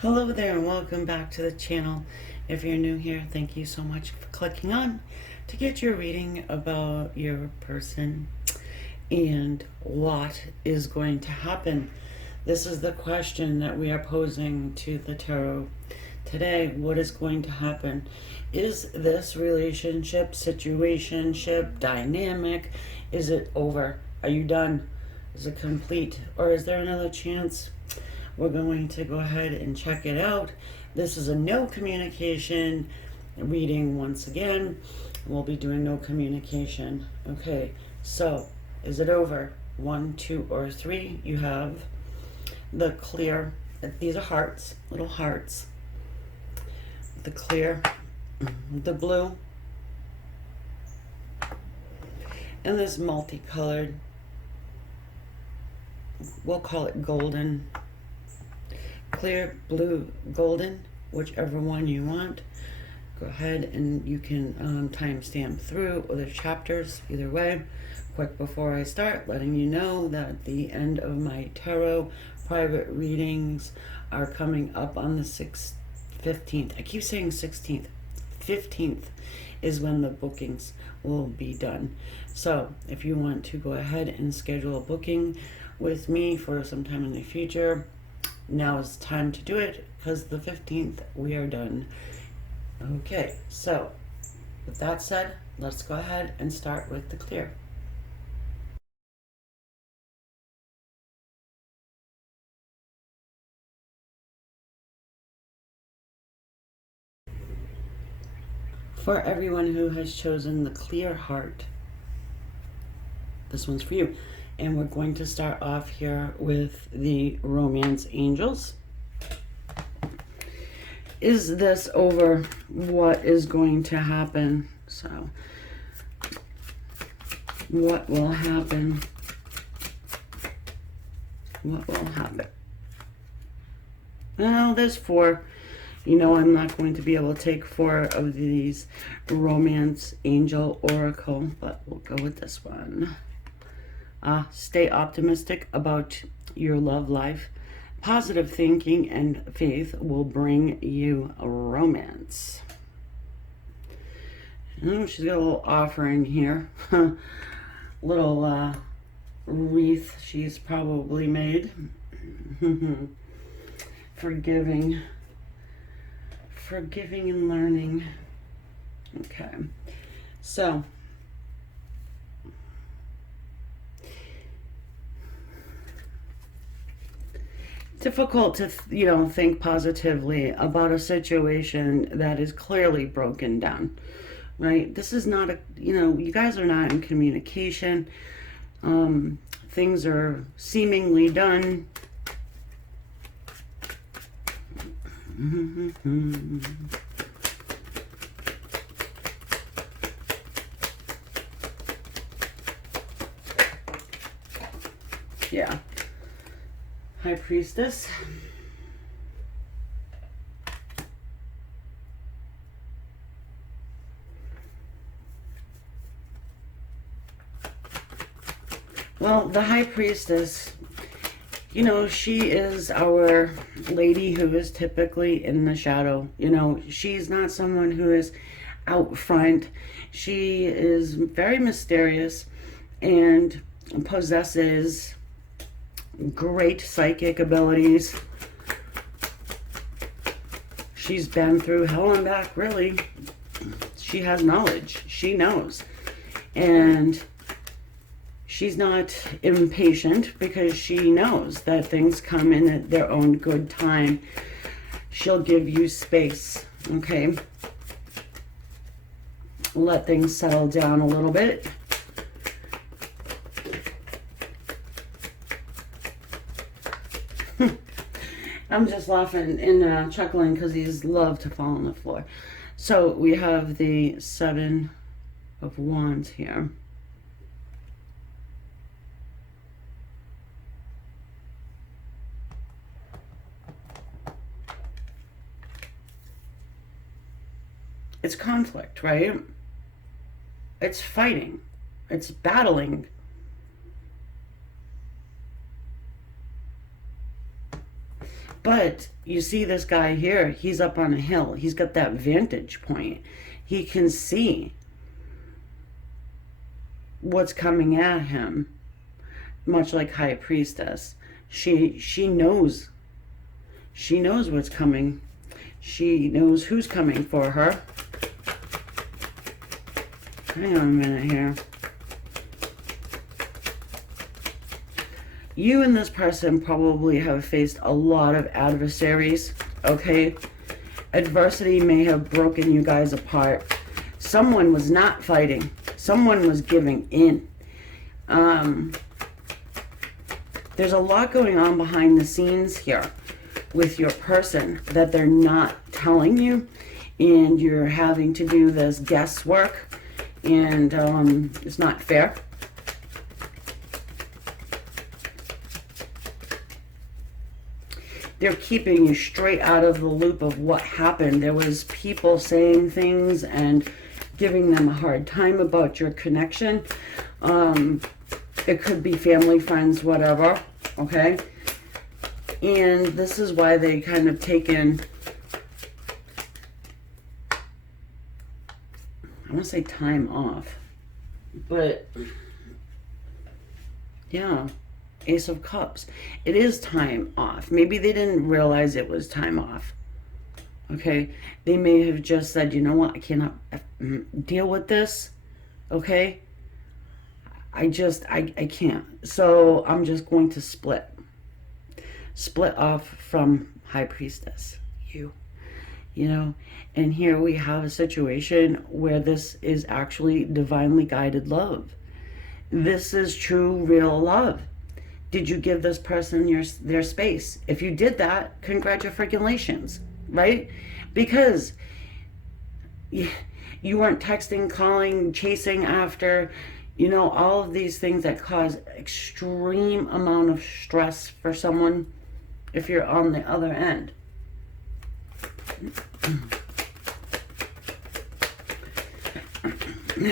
Hello there and welcome back to the channel. If you're new here, thank you so much for clicking on to get your reading about your person and what is going to happen. This is the question that we are posing to the tarot today. What is going to happen? Is this relationship, situationship, dynamic, is it over? Are you done? Is it complete? Or is there another chance? We're going to go ahead and check it out. This is a no communication reading once again. We'll be doing no communication. Okay, so is it over? 1, 2, or 3. You have the clear. These are hearts, little hearts. The clear, the blue, and this multicolored. We'll call it golden. Clear, blue, golden, whichever one you want. Go ahead and you can timestamp through the chapters either way. Quick before I start, letting you know that the end of my tarot private readings are coming up on the 15th. I keep saying 16th. 15th is when the bookings will be done. So if you want to go ahead and schedule a booking with me for some time in the future, now is the time to do it, because the 15th we are done. Okay, so with that said, let's go ahead and start with the clear. For everyone who has chosen the clear heart, this one's for you. And we're going to start off here with the romance angels. Is this over? What is going to happen? So, what will happen? What will happen? Well, there's 4. You know, I'm not going to be able to take 4 of these romance angel oracle, but we'll go with this one. Stay optimistic about your love life. Positive thinking and faith will bring you a romance. Oh, she's got a little offering here. Little wreath she's probably made. Forgiving and learning. Okay, so difficult to think positively about a situation that is clearly broken down, right? This is not a, you guys are not in communication. Things are seemingly done. Yeah. High Priestess. Well, the High Priestess, she is our lady who is typically in the shadow. She's not someone who is out front. She is very mysterious and possesses great psychic abilities. She's been through hell and back, really. She has knowledge. She knows. And she's not impatient because she knows that things come in at their own good time. She'll give you space, okay? Let things settle down a little bit. I'm just laughing and chuckling because these love to fall on the floor. So we have the 7 of Wands here. It's conflict, right? It's fighting. It's battling. But you see this guy here, he's up on a hill. He's got that vantage point. He can see what's coming at him, much like High Priestess. She knows. She knows what's coming. She knows who's coming for her. Hang on a minute here. You and this person probably have faced a lot of adversaries, okay? Adversity may have broken you guys apart. Someone was not fighting. Someone was giving in. There's a lot going on behind the scenes here with your person that they're not telling you, and you're having to do this guesswork, and it's not fair. They're keeping you straight out of the loop of what happened. There was people saying things and giving them a hard time about your connection. It could be family, friends, whatever, okay? And this is why they kind of taken, I want to say time off, but yeah. Ace of Cups. It is time off. Maybe they didn't realize it was time off. Okay? They may have just said, you know what? I cannot deal with this. Okay? I can't. So I'm just going to split. Split off from High Priestess. You know? And here we have a situation where this is actually divinely guided love. This is true, real love. Did you give this person their space? If you did that, congratulations, right? Because you weren't texting, calling, chasing after, you know, all of these things that cause extreme amount of stress for someone if you're on the other end.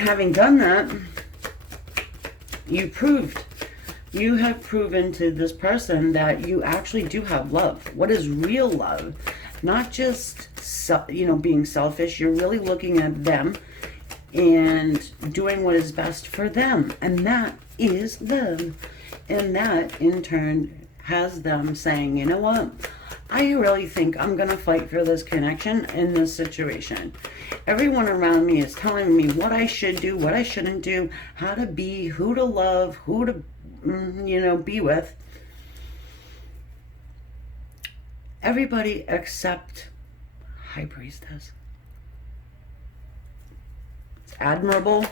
Having done that, you have proven to this person that you actually do have love. What is real love? Not just, being selfish. You're really looking at them and doing what is best for them. And that is love. And that, in turn, has them saying, you know what? I really think I'm going to fight for this connection in this situation. Everyone around me is telling me what I should do, what I shouldn't do, how to be, who to love, who to be with. Everybody except High Priestess. It's admirable.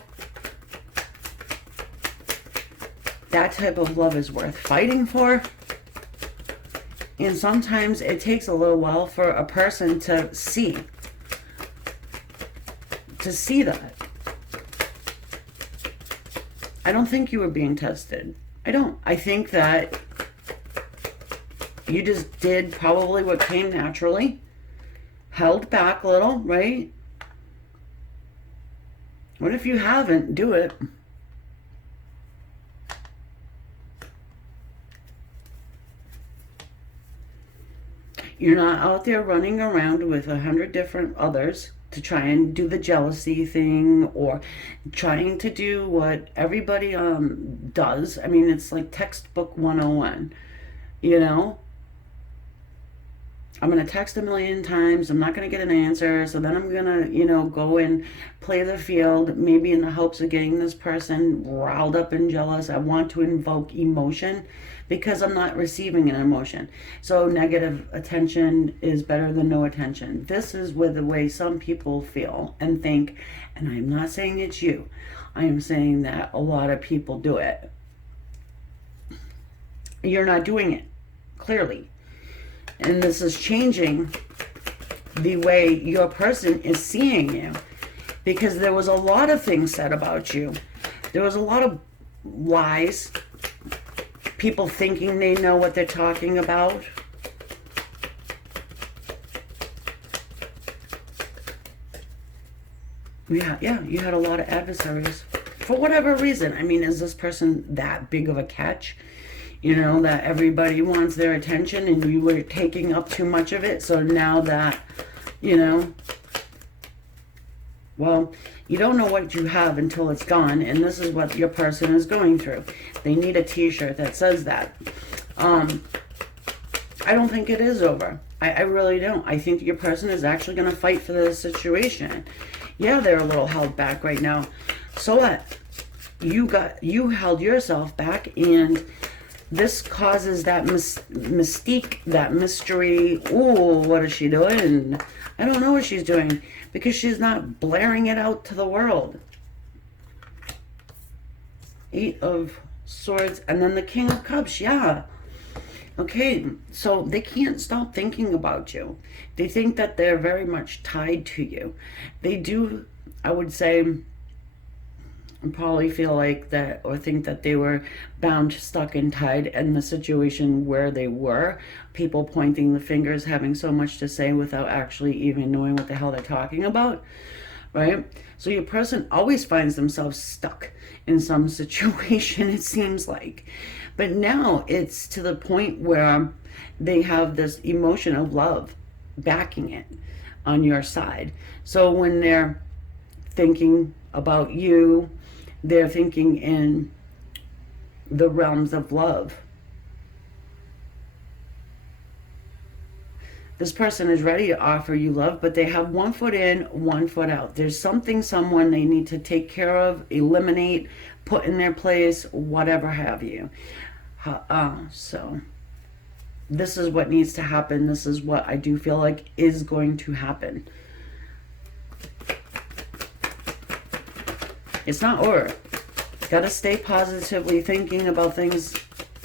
That type of love is worth fighting for. And sometimes it takes a little while for a person to see that. I don't think you were being tested. I don't. I think that you just did probably what came naturally. Held back a little, right? What if you haven't? Do it. You're not out there running around with 100 different others to try and do the jealousy thing or trying to do what everybody does. I mean, it's like textbook 101, you know? I'm going to text a million times. I'm not going to get an answer. So then I'm going to, go and play the field, maybe in the hopes of getting this person riled up and jealous. I want to invoke emotion because I'm not receiving an emotion. So negative attention is better than no attention. This is with the way some people feel and think, and I'm not saying it's you. I am saying that a lot of people do it. You're not doing it, clearly. And this is changing the way your person is seeing you. Because there was a lot of things said about you. There was a lot of lies. People thinking they know what they're talking about. Yeah, you had a lot of adversaries. For whatever reason. I mean, is this person that big of a catch? You know, that everybody wants their attention and you were taking up too much of it. So now that, you know, well, you don't know what you have until it's gone. And this is what your person is going through. They need a t-shirt that says that. I don't think it is over. I really don't. I think your person is actually going to fight for the situation. Yeah, they're a little held back right now. So what? You held yourself back, and this causes that mystique, that mystery. Ooh, what is she doing? I don't know what she's doing, because she's not blaring it out to the world. 8 of Swords, and then the King of Cups. Yeah. Okay, so they can't stop thinking about you. They think that they're very much tied to you. They do, I would say, probably feel like that, or think that they were bound, stuck, and tied in the situation where they were. People pointing the fingers, having so much to say without actually even knowing what the hell they're talking about, right? So your person always finds themselves stuck in some situation, it seems like. But now it's to the point where they have this emotion of love backing it on your side. So when they're thinking about you, they're thinking in the realms of love. This person is ready to offer you love, but they have one foot in, one foot out. There's something, someone they need to take care of, eliminate, put in their place, whatever have you. So this is what needs to happen. This is what I do feel like is going to happen. It's not over. Gotta stay positively thinking about things.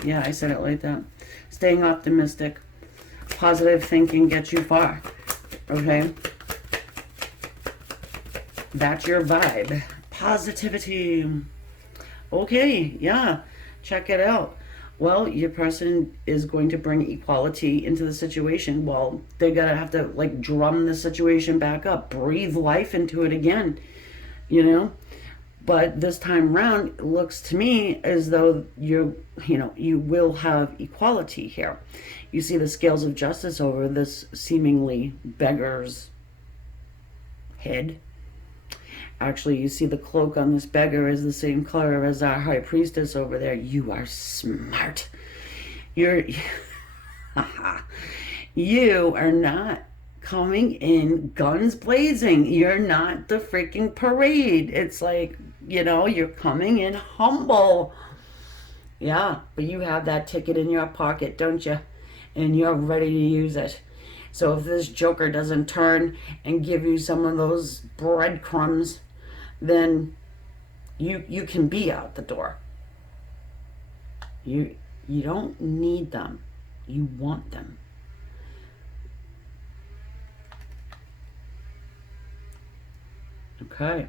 Yeah, I said it like that. Staying optimistic. Positive thinking gets you far. Okay? That's your vibe. Positivity. Okay, yeah. Check it out. Well, your person is going to bring equality into the situation. Well, they're going to have to, like, drum the situation back up. Breathe life into it again. You know? But this time around, it looks to me as though you will have equality here. You see the scales of justice over this seemingly beggar's head. Actually, you see the cloak on this beggar is the same color as our high priestess over there. You are smart. You are not coming in guns blazing. You're not the freaking parade. It's like, you're coming in humble. Yeah, but you have that ticket in your pocket, don't you? And you're ready to use it. So if this joker doesn't turn and give you some of those breadcrumbs, then you can be out the door. You don't need them. You want them. Okay.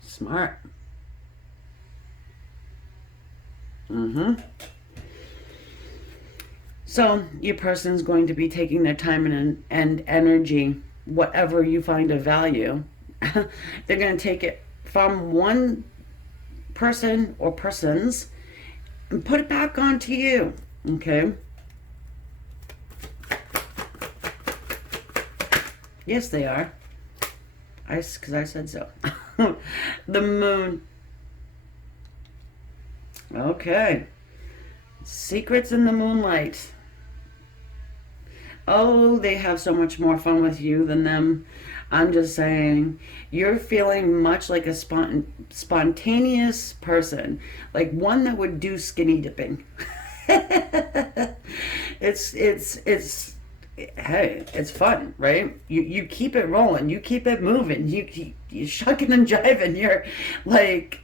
Smart. So your person's going to be taking their time and energy, whatever you find of value. They're going to take it from one person or persons and put it back onto you. Okay? Yes, they are. Because I said so. The moon. Okay. Secrets in the moonlight. Oh, they have so much more fun with you than them. I'm just saying, you're feeling much like a spontaneous person, like one that would do skinny dipping. Hey, it's fun, right? You keep it rolling, you keep it moving, you shucking and jiving. You're like,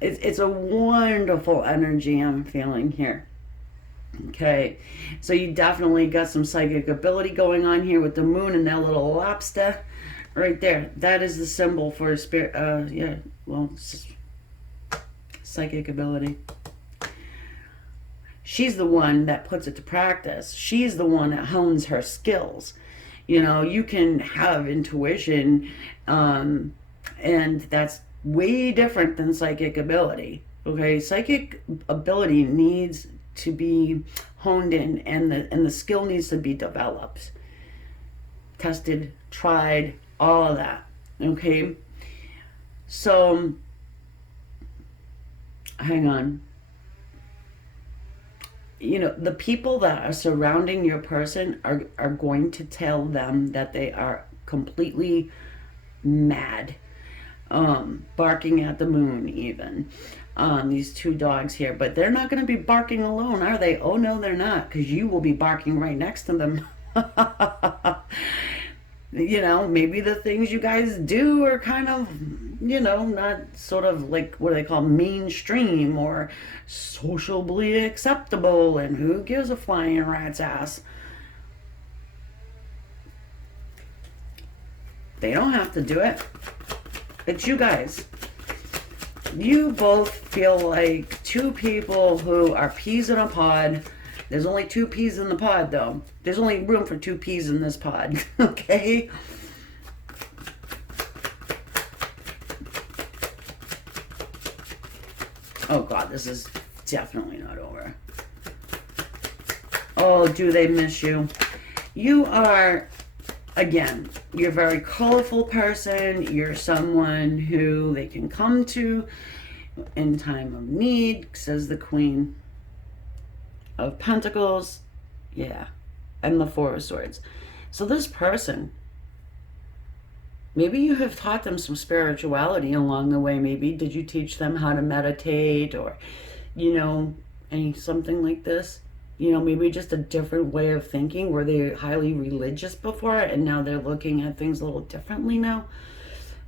it's a wonderful energy I'm feeling here. Okay, so you definitely got some psychic ability going on here with the moon and that little lobster right there. That is the symbol for spirit. Psychic ability. She's the one that puts it to practice. She's the one that hones her skills. You can have intuition, and that's way different than psychic ability. Okay, psychic ability needs to be honed in, and the skill needs to be developed, tested, tried, all of that. Okay, so hang on. You know, the people that are surrounding your person are going to tell them that they are completely mad, barking at the moon even. These two dogs here, but they're not going to be barking alone, are they? Oh no, they're not, because you will be barking right next to them. You know, maybe the things you guys do are kind of, you know, not sort of like what they call mainstream or socially acceptable, and who gives a flying rat's ass. They don't have to do it. It's you guys. You both feel like two people who are peas in a pod. There's only two peas in the pod, though. There's only room for two peas in this pod. Okay? Oh, God, this is definitely not over. Oh, do they miss you? You are, again, you're a very colorful person. You're someone who they can come to in time of need, says the Queen of Pentacles. Yeah. And the Four of Swords. So this person, maybe you have taught them some spirituality along the way. Maybe did you teach them how to meditate, or, you know, something like this? You know, maybe just a different way of thinking. Were they highly religious before, and now they're looking at things a little differently now?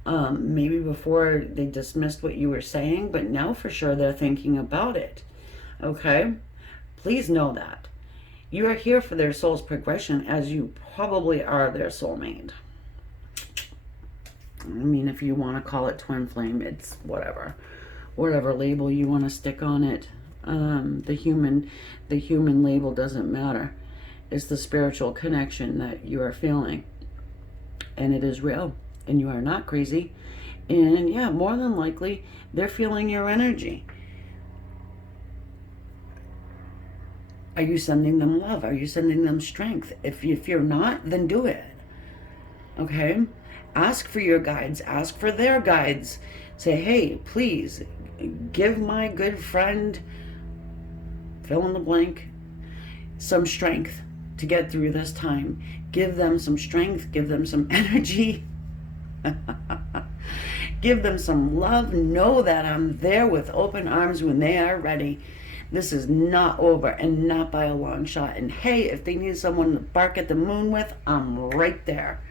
Maybe before they dismissed what you were saying, but now for sure they're thinking about it. Okay? Please know that. You are here for their soul's progression, as you probably are their soulmate. I mean, if you want to call it twin flame, it's whatever. Whatever label you want to stick on it. The human label doesn't matter. It's the spiritual connection that you are feeling. And it is real. And you are not crazy. And yeah, more than likely, they're feeling your energy. Are you sending them love? Are you sending them strength? If you're not, then do it. Okay? Ask for your guides. Ask for their guides. Say, hey, please, give my good friend, fill in the blank, some strength to get through this time. Give them some strength. Give them some energy. Give them some love. Know that I'm there with open arms when they are ready. This is not over, and not by a long shot. And hey, if they need someone to bark at the moon with, I'm right there.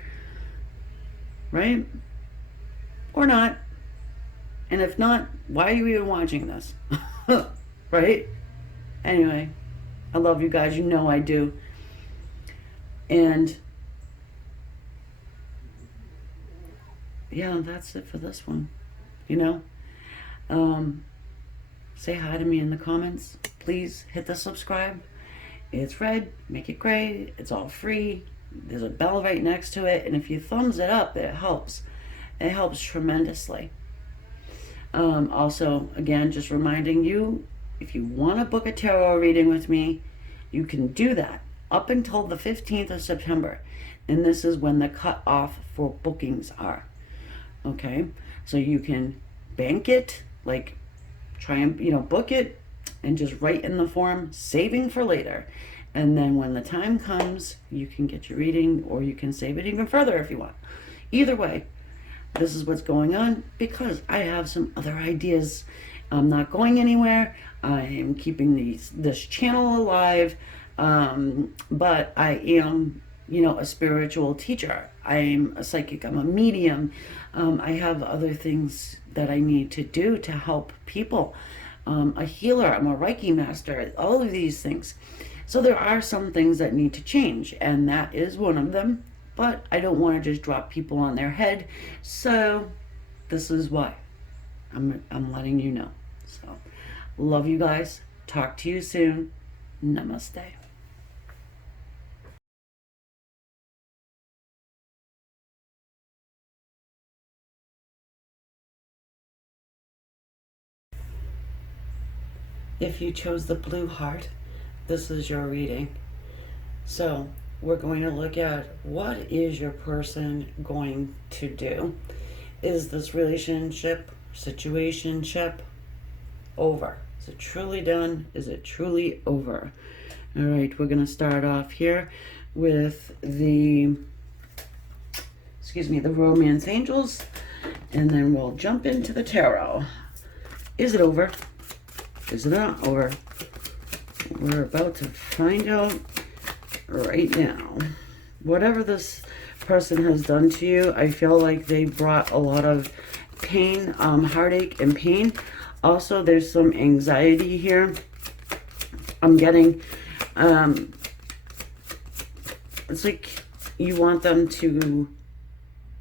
Right? Or not. And if not, why are you even watching this? Right? Anyway, I love you guys. You know I do. And yeah, that's it for this one. You know? Say hi to me in the comments. Please hit the subscribe. It's red. Make it gray. It's all free. There's a bell right next to it. And if you thumbs it up, it helps. It helps tremendously. Also, again, just reminding you, if you want to book a tarot reading with me, you can do that up until the 15th of September. And this is when the cutoff for bookings are. Okay? So you can bank it, like try and, you know, book it and just write in the form, saving for later. And then when the time comes, you can get your reading, or you can save it even further if you want. Either way, this is what's going on, because I have some other ideas. I'm not going anywhere. I am keeping this channel alive. But I am, you know, a spiritual teacher. I'm a psychic. I'm a medium. I have other things that I need to do to help people. A healer. I'm a Reiki master. All of these things. So there are some things that need to change, and that is one of them. But I don't want to just drop people on their head. So this is why I'm letting you know. So love you guys. Talk to you soon. Namaste. If you chose the blue heart, this is your reading. So we're going to look at what is your person going to do. Is this relationship, situationship over? Is it truly done? Is it truly over? All right, we're going to start off here with the romance angels, and then we'll jump into the tarot. Is it over? Is it not over? We're about to find out right now. Whatever this person has done to you, I feel like they brought a lot of pain, heartache and pain. Also, there's some anxiety here. I'm getting, it's like you want them to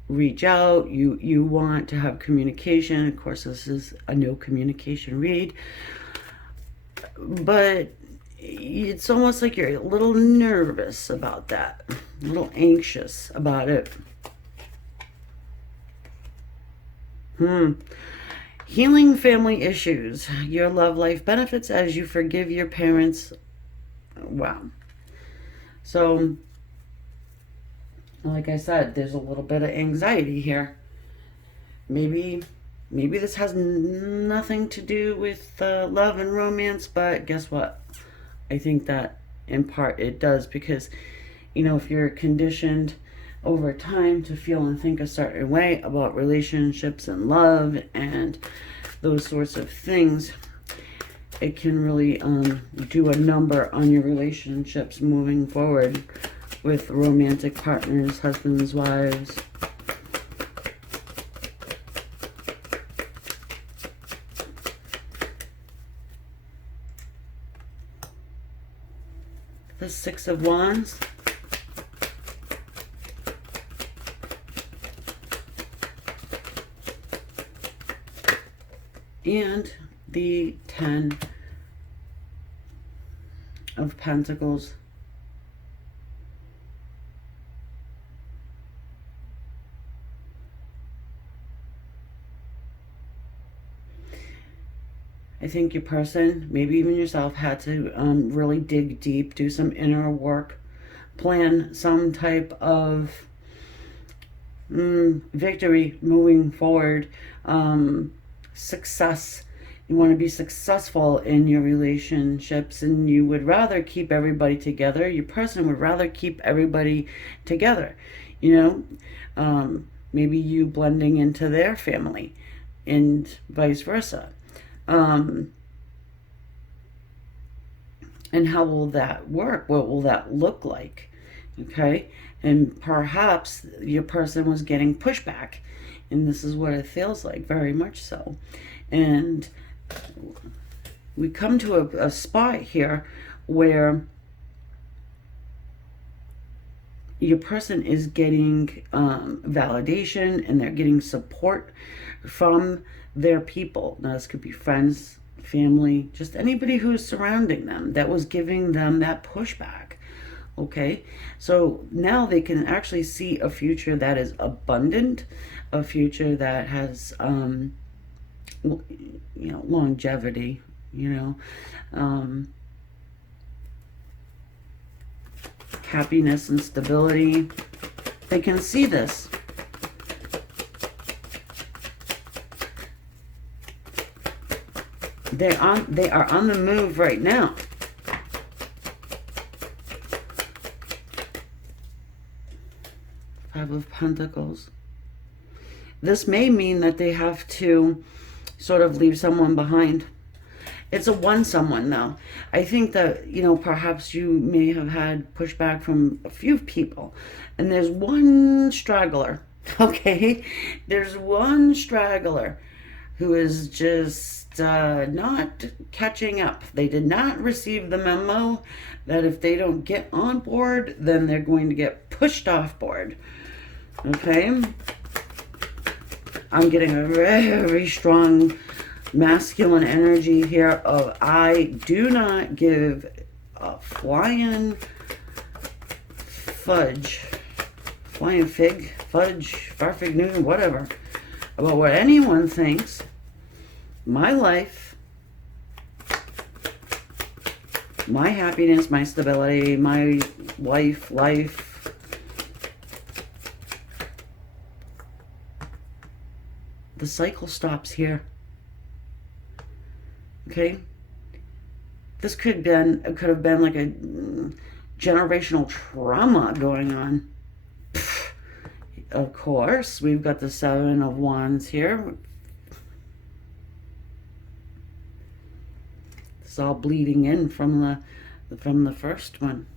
reach out. You want to have communication. Of course, this is a no communication read. But it's almost like you're a little nervous about that, a little anxious about it. Healing family issues. Your love life benefits as you forgive your parents. Wow. So, like I said, there's a little bit of anxiety here. Maybe this has nothing to do with love and romance, but guess what? I think that in part it does, because, you know, if you're conditioned over time to feel and think a certain way about relationships and love and those sorts of things, it can really do a number on your relationships moving forward with romantic partners, husbands, wives. The Six of Wands. And the Ten of Pentacles. I think your person, maybe even yourself, had to really dig deep, do some inner work, plan some type of victory moving forward, success. You want to be successful in your relationships, and you would rather keep everybody together. Your person would rather keep everybody together, you know. Maybe you blending into their family and vice versa. And how will that work? What will that look like? Okay. And perhaps your person was getting pushback, and this is what it feels like, very much so. And we come to a spot here where your person is getting validation, and they're getting support from their people. Now, this could be friends, family, just anybody who's surrounding them that was giving them that pushback. Okay, so now they can actually see a future that is abundant, a future that has, longevity, happiness and stability. They can see this. They are on the move right now. Five of Pentacles. This may mean that they have to sort of leave someone behind. It's a one someone though. I think that, perhaps you may have had pushback from a few people, and there's one straggler, okay? There's one straggler who is just not catching up. They did not receive the memo that if they don't get on board, then they're going to get pushed off board. Okay? I'm getting a very strong masculine energy here of I do not give a flying fig, fudge, farfig noon, whatever, about what anyone thinks. My life my happiness, my stability, my life. The cycle stops here. Okay? This could have been like a generational trauma going on. Of course, we've got the Seven of Wands here. It's all bleeding in from the first one,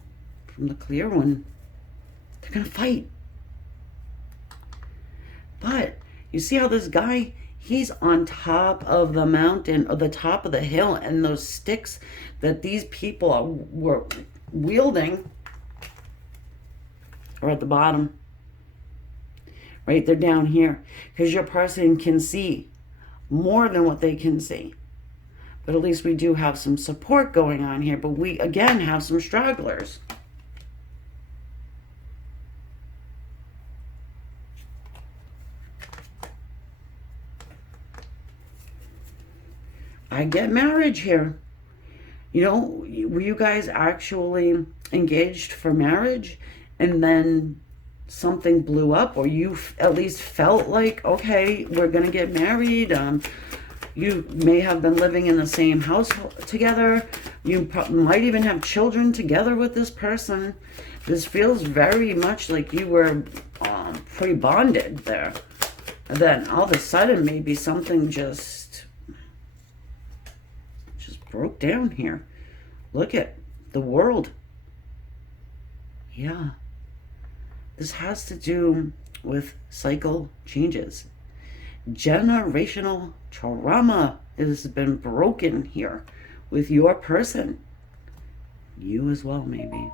from the clear one. They're gonna fight. But you see how this guy, he's on top of the mountain, or the top of the hill, and those sticks that these people were wielding are at the bottom. Right? They're down here. Because your person can see more than what they can see. But at least we do have some support going on here. But we, again, have some stragglers. I get marriage here. You know, were you guys actually engaged for marriage and then something blew up, or you at least felt like, okay, we're going to get married? You may have been living in the same house together. You might even have children together with this person. This feels very much like you were pre-bonded there. And then all of a sudden, maybe something just broke down here. Look at the world. Yeah. This has to do with cycle changes. Generational trauma has been broken here with your person. You as well, maybe.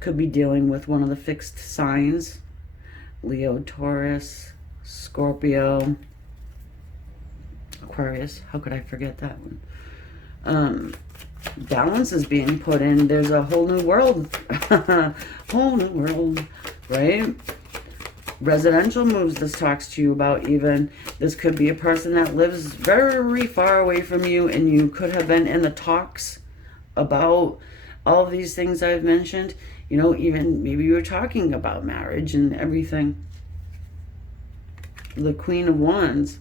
Could be dealing with one of the fixed signs. Leo, Taurus, Scorpio, Aquarius. How could I forget that one? Balance is being put in. There's a whole new world. Whole new world, right? Residential moves this talks to you about even. This could be a person that lives very far away from you, and you could have been in the talks about all of these things I've mentioned. You know, even maybe you were talking about marriage and everything. The Queen of Wands.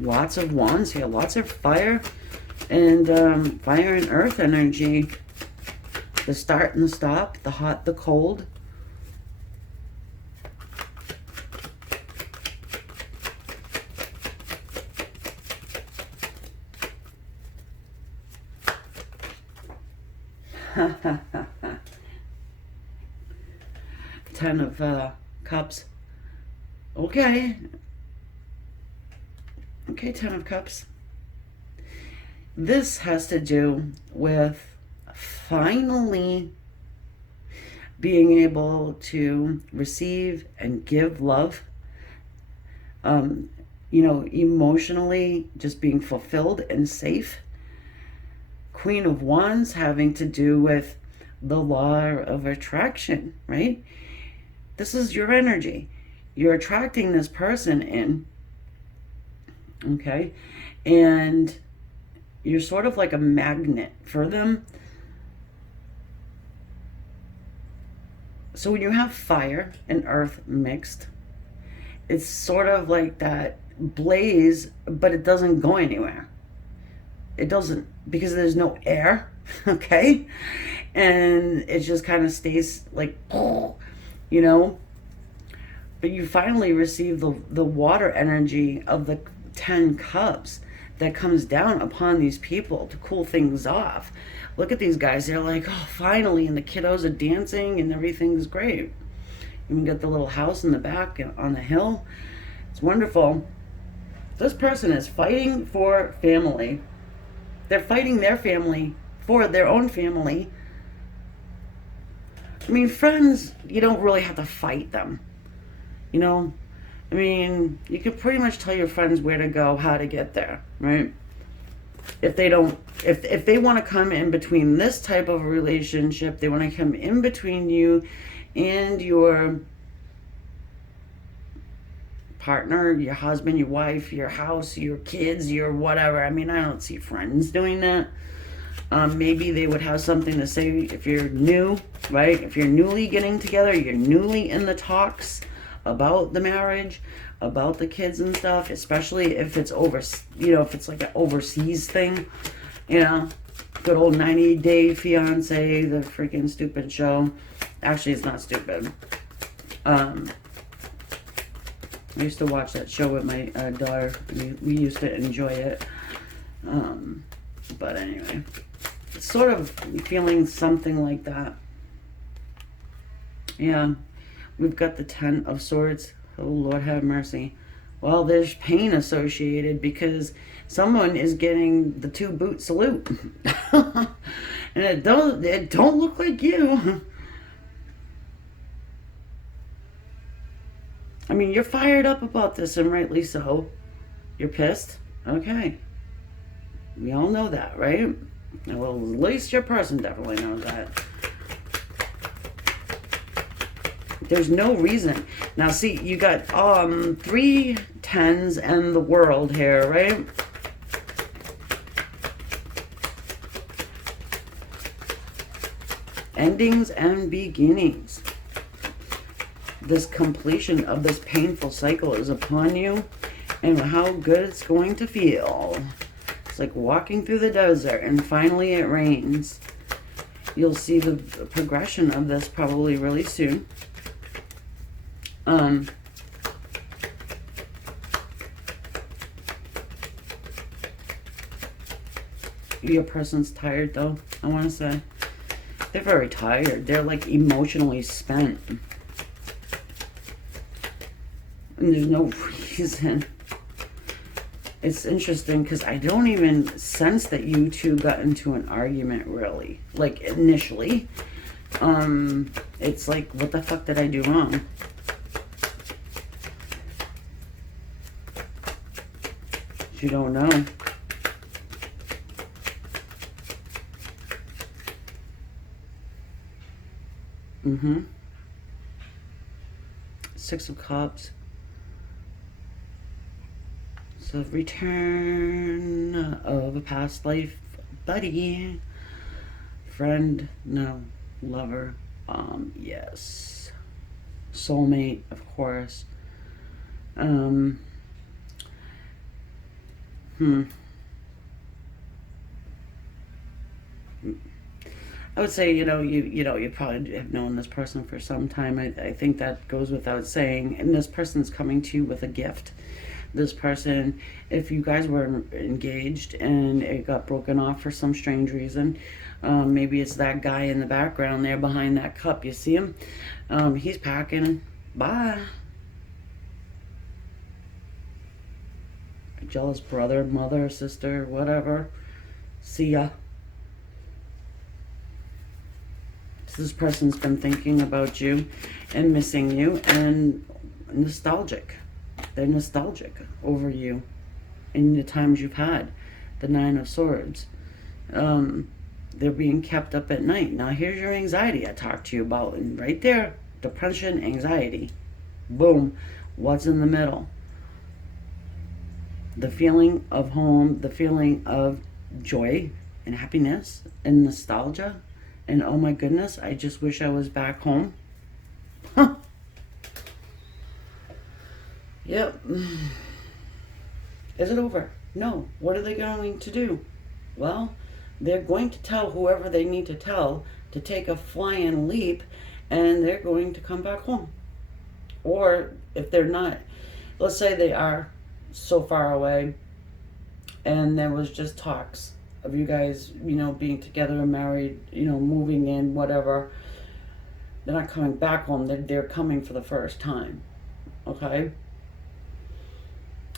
Lots of wands here, lots of fire and earth energy. The start and the stop, the hot, the cold. Ten of Cups. Okay. Okay, Ten of Cups. This has to do with finally being able to receive and give love. You know, emotionally just being fulfilled and safe. Queen of Wands having to do with the law of attraction, right? This is your energy. You're attracting this person in, okay? And you're sort of like a magnet for them. So when you have fire and earth mixed, it's sort of like that blaze, but it doesn't go anywhere. It doesn't, because there's no air, okay? And it just kind of stays like, you know? But you finally receive the water energy of the 10 cups that comes down upon these people to cool things off. Look at these guys. They're like, oh, finally. And the kiddos are dancing and everything's great. You got the little house in the back on the hill. It's wonderful. This person is fighting for family. They're fighting their family for their own family. I mean, friends, you don't really have to fight them. You know, I mean, you could pretty much tell your friends where to go, how to get there, right? If they don't, if they want to come in between this type of relationship, they want to come in between you and your partner, your husband, your wife, your house, your kids, your whatever. I mean, I don't see friends doing that. Maybe they would have something to say if you're new, right? If you're newly getting together, you're newly in the talks about the marriage, about the kids and stuff, especially if it's over, if it's like an overseas thing, good old 90-Day Fiance, the freaking stupid show. Actually, it's not stupid. I used to watch that show with my daughter. We used to enjoy it. But anyway, sort of feeling something like that. Yeah, we've got the 10 of Swords. Oh, Lord have mercy. Well, there's pain associated because someone is getting the 2-boot salute. And it don't look like you. I mean, you're fired up about this, and rightly so. You're pissed? Okay. We all know that, right? Well, at least your person definitely knows that. There's no reason. Now, see, you got 3 10s and the World here, right? Endings and beginnings. This completion of this painful cycle is upon you, and how good it's going to feel. It's like walking through the desert and finally it rains. You'll see the progression of this probably really soon. Your person's tired though, I want to say. They're very tired. They're like emotionally spent. And there's no reason. It's interesting because I don't even sense that you two got into an argument really. Like initially. It's like, what the fuck did I do wrong? You don't know. Six of Cups. So return of a past life buddy. Friend, no. Lover, yes. Soulmate, of course. I would say, you probably have known this person for some time. I think that goes without saying. And this person's coming to you with a gift. This person, if you guys were engaged and it got broken off for some strange reason, maybe it's that guy in the background there behind that cup. You see him? He's packing. Bye. A jealous brother, mother, sister, whatever. See ya. This person's been thinking about you and missing you and nostalgic. They're nostalgic over you in the times you've had. The 9 of Swords. They're being kept up at night. Now here's your anxiety I talked to you about. And right there, depression, anxiety. Boom. What's in the middle? The feeling of home, the feeling of joy and happiness and nostalgia. And oh my goodness, I just wish I was back home. Huh. Yep. Is it over? No. What are they going to do? Well, they're going to tell whoever they need to tell to take a flying leap, and they're going to come back home. Or if they're not, let's say they are so far away and there was just talks of you guys, being together and married, moving in, whatever. They're not coming back home. They're coming for the first time. Okay?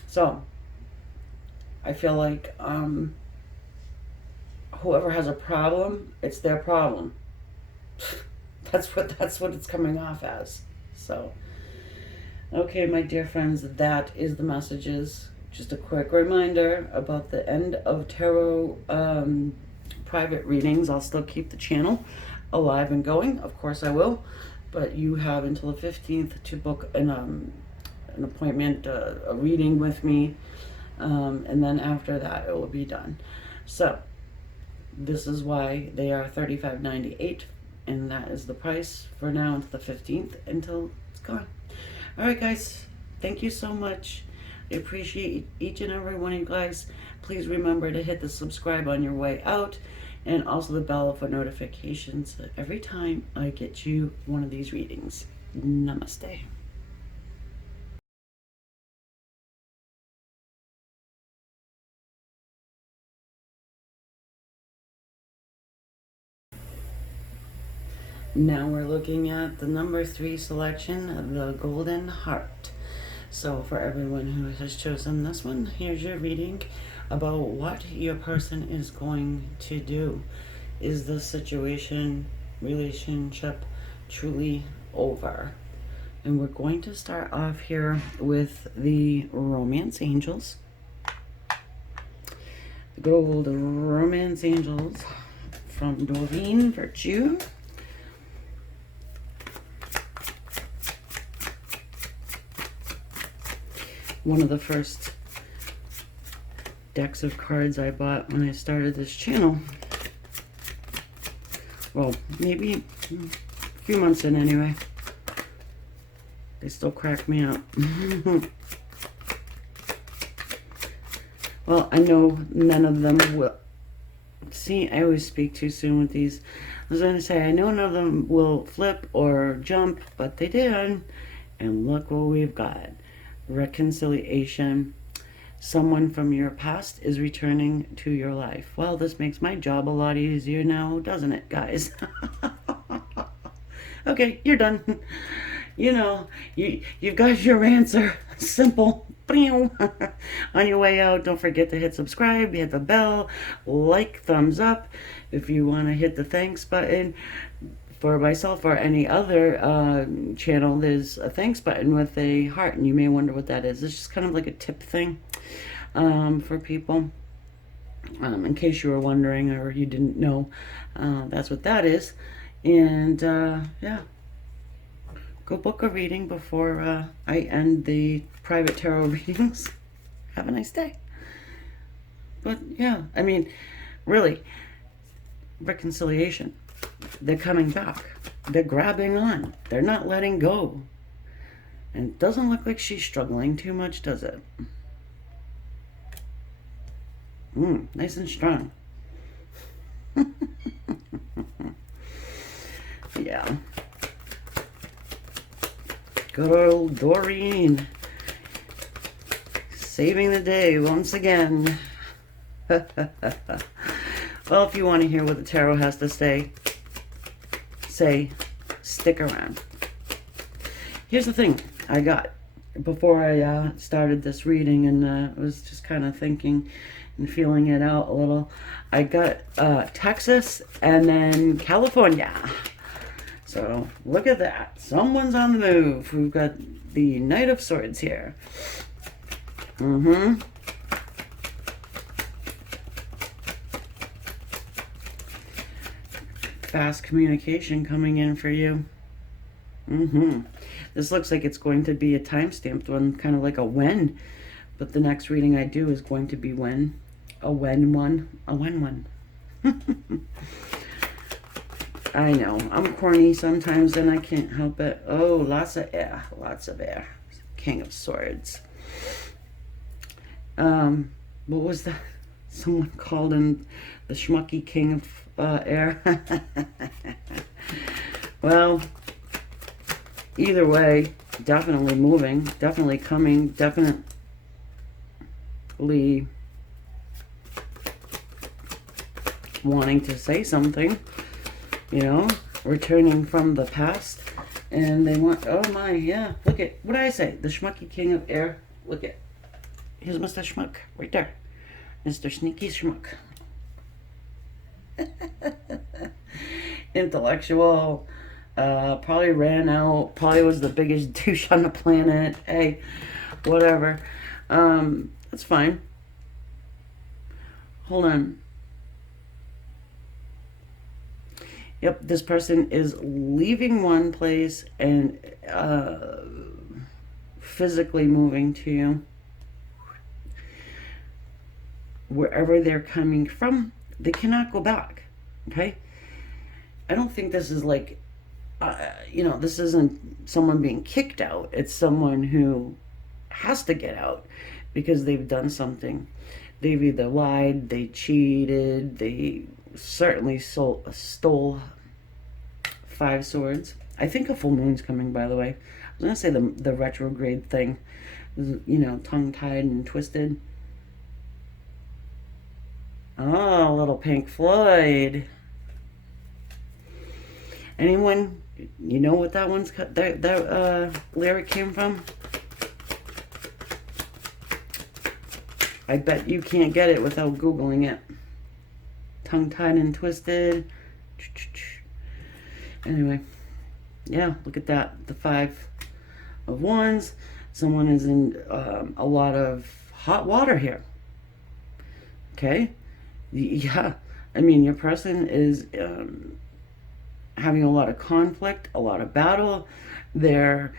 So, I feel like whoever has a problem, it's their problem. That's what it's coming off as. So, Okay, my dear friends, that is the messages. Just a quick reminder about the end of tarot private readings. I'll still keep the channel alive and going. Of course I will. But you have until the 15th to book an appointment, a reading with me. And then after that, it will be done. So, this is why they are $35.98. And that is the price for now until the 15th, until it's gone. All right, guys. Thank you so much. I appreciate each and every one of you guys. Please remember to hit the subscribe on your way out, and also the bell for notifications every time I get you one of these readings. Namaste. Now we're looking at the number 3 selection, the Golden Heart. So for everyone who has chosen this one, here's your reading about what your person is going to do. Is the situation, relationship truly over? And we're going to start off here with the Romance Angels. The good old Romance Angels from Doreen Virtue. One of the first decks of cards I bought when I started this channel. Well, maybe a few months in anyway. They still crack me up. Well, I know none of them will. See, I always speak too soon with these. I was going to say, I know none of them will flip or jump, but they did. And look what we've got. Reconciliation. Someone from your past is returning to your life. Well, this makes my job a lot easier now, doesn't it, guys? Okay, you're done. You know, you've got your answer. Simple. On your way out, don't forget to hit subscribe, hit the bell, like, thumbs up. If you want to hit the thanks button for myself or any other channel, there's a thanks button with a heart, and you may wonder what that is. It's just kind of like a tip thing for people. In case you were wondering or you didn't know, that's what that is. And yeah, go book a reading before I end the private tarot readings. Have a nice day. But yeah, I mean, really, reconciliation. They're coming back. They're grabbing on. They're not letting go. And it doesn't look like she's struggling too much, does it? Nice and strong. Yeah. Good old Doreen. Saving the day once again. Well, if you want to hear what the tarot has to say, stick around. Here's the thing I got before I started this reading, and was just kind of thinking and feeling it out a little. I got Texas and then California. So look at that. Someone's on the move. We've got the Knight of Swords here. Fast communication coming in for you. This looks like it's going to be a time-stamped one, kind of like a when. But the next reading I do is going to be when. A when one. A when one. I know. I'm corny sometimes and I can't help it. Oh, lots of air. Lots of air. King of Swords. What was that? Someone called him the schmucky king of air. Well, either way, definitely moving, definitely coming, definitely wanting to say something, you know, returning from the past. And they want, oh my, yeah, look at, what did I say? The schmucky king of air. Look at, here's Mr. Schmuck, right there. Mr. Sneaky Schmuck. Intellectual, Probably ran out. Probably was the biggest douche on the planet. Hey, whatever. That's fine. Hold on. Yep, this person is leaving one place and physically moving to you. Wherever they're coming from, they cannot go back. Okay? I don't think this is like, this isn't someone being kicked out. It's someone who has to get out because they've done something. They've either lied, they cheated, they certainly stole 5 swords. I think a full moon's coming, by the way. I was going to say the retrograde thing, tongue-tied and twisted. Oh, little Pink Floyd. Anyone, you know what that lyric came from? I bet you can't get it without Googling it. Tongue-tied and twisted. Anyway, yeah, look at that. The 5 of Wands. Someone is in a lot of hot water here. Okay? Yeah. I mean, your person is having a lot of conflict, a lot of battle. They're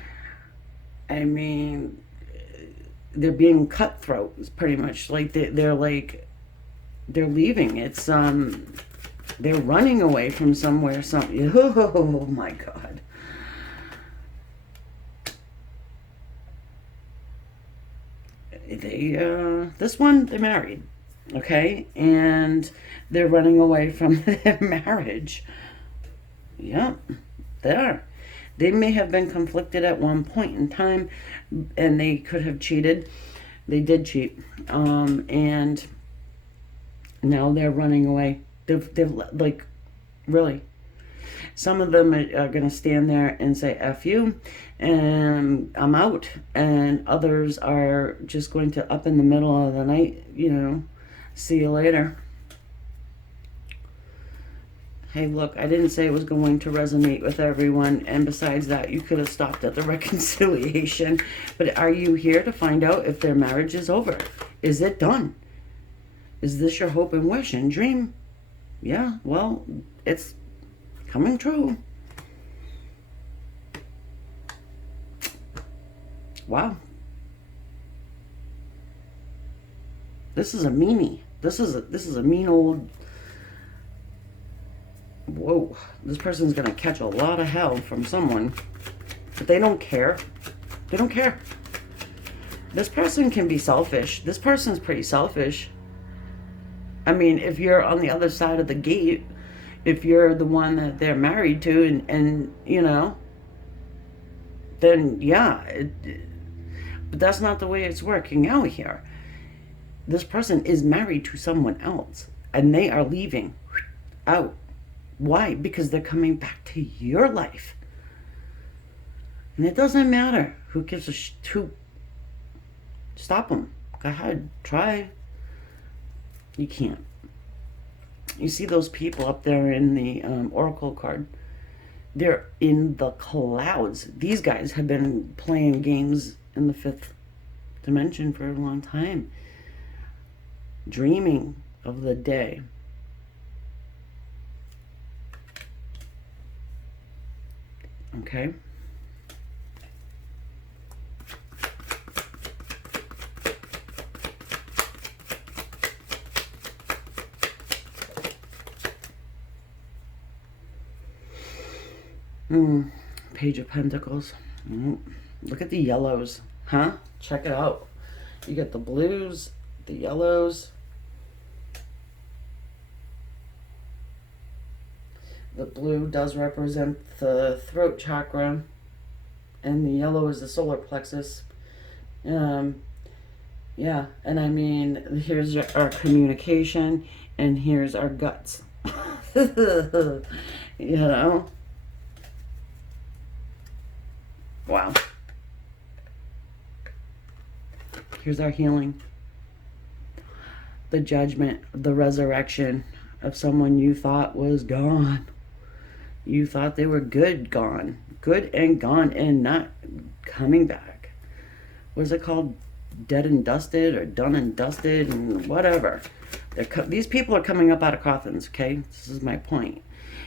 being cutthroat, pretty much. Like they're leaving. It's they're running away from somewhere. Oh my God. This one, they're married, okay, and they're running away from their marriage. Yep, they may have been conflicted at one point in time, and they could have cheated. They did cheat, and now they're running away. They've like, really. Some of them are going to stand there and say F you and I'm out, and others are just going to up in the middle of the night, see you later. Hey, look, I didn't say it was going to resonate with everyone, and besides that, you could have stopped at the reconciliation. But are you here to find out if their marriage is over? Is it done? Is this your hope and wish and dream? Yeah, well, it's coming true. Wow. This is a meanie. This is a mean old... Whoa. This person's going to catch a lot of hell from someone. But they don't care. They don't care. This person can be selfish. This person's pretty selfish. I mean, if you're on the other side of the gate, if you're the one that they're married to, and then yeah. But that's not the way it's working out here. This person is married to someone else, and they are leaving out. Why? Because they're coming back to your life. And it doesn't matter who gives a who. Stop them. Go ahead. Try. You can't. You see those people up there in the Oracle card? They're in the clouds. These guys have been playing games in the 5th dimension for a long time. Dreaming of the day. Okay? Page of Pentacles. Look at the yellows. Huh? Check it out. You get the blues, the yellows. The blue does represent the throat chakra, and the yellow is the solar plexus. Yeah, and I mean, here's our communication, and here's our guts. Wow. Here's our healing. The judgment, the resurrection of someone you thought was gone. You thought they were good and gone and not coming back. What is it called? Dead and dusted, or done and dusted, and whatever. These people are coming up out of coffins, okay? This is my point.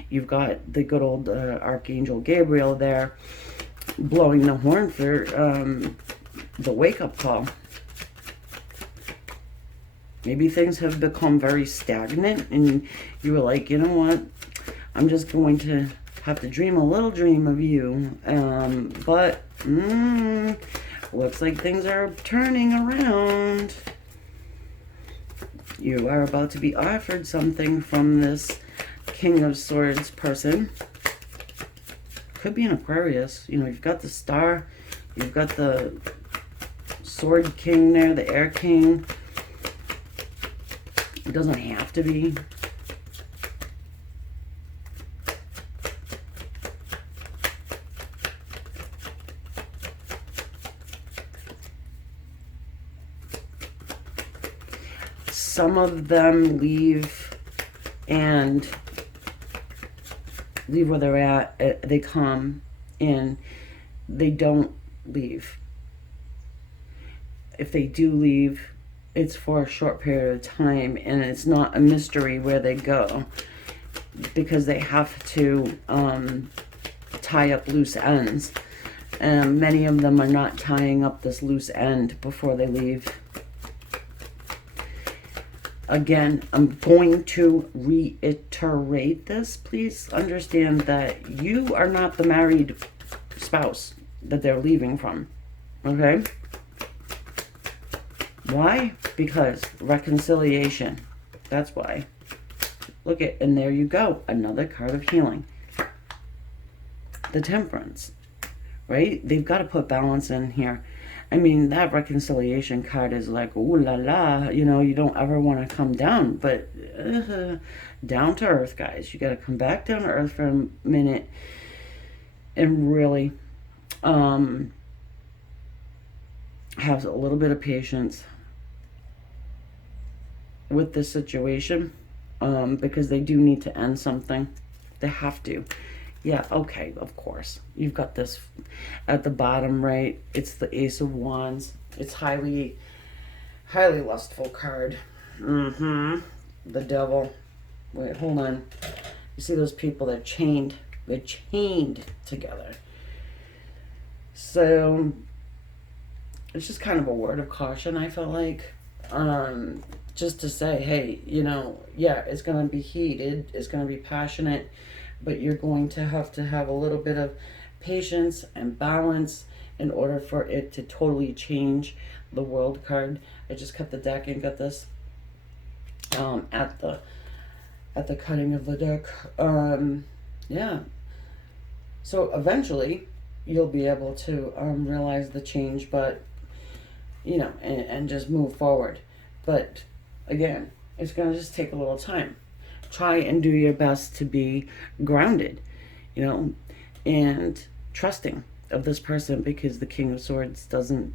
You've got the good old Archangel Gabriel there blowing the horn for the wake-up call. Maybe things have become very stagnant and you were like, you know what? I'm just going to have to dream a little dream of you. But looks like things are turning around. You are about to be offered something from this King of Swords person. Could be an Aquarius. You know, you've got the star. You've got the Sword King there, the Air King. It doesn't have to be. Some of them leave and leave where they're at. They come and they don't leave. If they do leave, it's for a short period of time, and it's not a mystery where they go, because they have to tie up loose ends. And many of them are not tying up this loose end before they leave. Again, I'm going to reiterate this. Please understand that you are not the married spouse that they're leaving from. Okay? Why? Because reconciliation. That's why. Look at, and there you go. Another card of healing. The Temperance. Right? They've got to put balance in here. I mean, that reconciliation card is like, ooh la la. You know, you don't ever want to come down. But down to earth, guys. You got to come back down to earth for a minute. And really have a little bit of patience with this situation, because they do need to end something. They have to. Yeah, okay, of course. You've got this at the bottom, right? It's the Ace of Wands. It's highly lustful card. The Devil. Wait, hold on. You see those people, they're chained. They're chained together. So it's just kind of a word of caution, I felt like. Just to say, hey, you know, yeah, it's going to be heated, it's going to be passionate, but you're going to have a little bit of patience and balance in order for it to totally change. The World card. I just cut the deck and got this at the cutting of the deck. Yeah. So eventually you'll be able to realize the change, but you know, and just move forward. But again, it's going to just take a little time. Try and do your best to be grounded, you know, and trusting of this person, because the King of Swords doesn't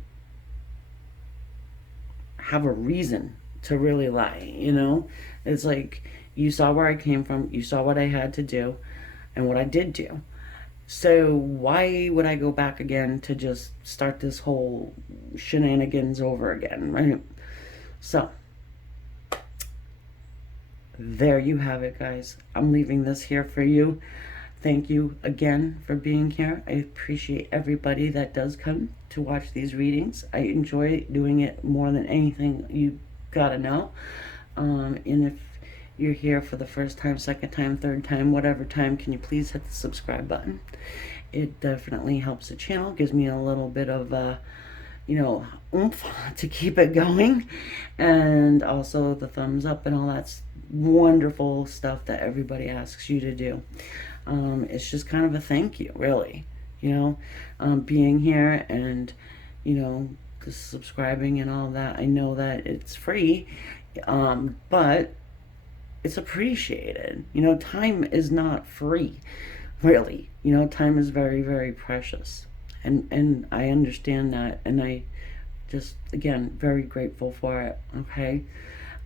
have a reason to really lie, you know. It's like, you saw where I came from, you saw what I had to do and what I did do. So why would I go back again to just start this whole shenanigans over again, right? So there you have it, guys. I'm leaving this here for you. Thank you again for being here. I appreciate everybody that does come to watch these readings. I enjoy doing it more than anything. You gotta know. And if you're here for the first time, second time, third time, whatever time, can you please hit the subscribe button? It definitely helps the channel, gives me a little bit of you know, oomph to keep it going. And also the thumbs up and all that wonderful stuff that everybody asks you to do. It's just kind of a thank you, really, you know, being here and, you know, subscribing and all that. I know that it's free, but it's appreciated. You know, time is not free, really. You know, time is very, very precious. And I understand that, and I just, again, very grateful for it. Okay?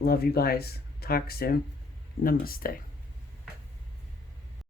Love you guys. Talk soon. Namaste.